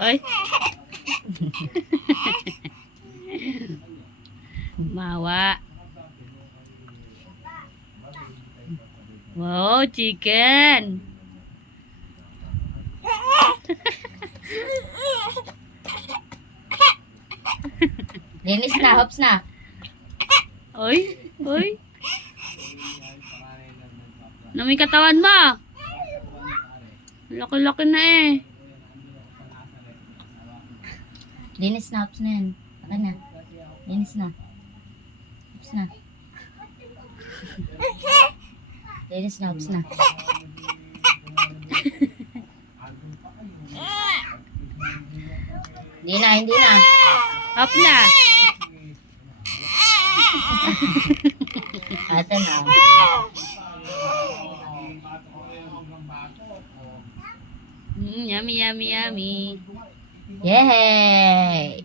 Ay. Mawa. Wow, chicken. Linis na, hops na. Oy, oy. Nami katawan mo. Laki-laki na eh. Linis na, hops na yan. Saka na. Linis na. Hops na. Linis na, hops na. Hindi na, hindi na. Up na. Ate na. Yummy, yummy, yummy. Yay!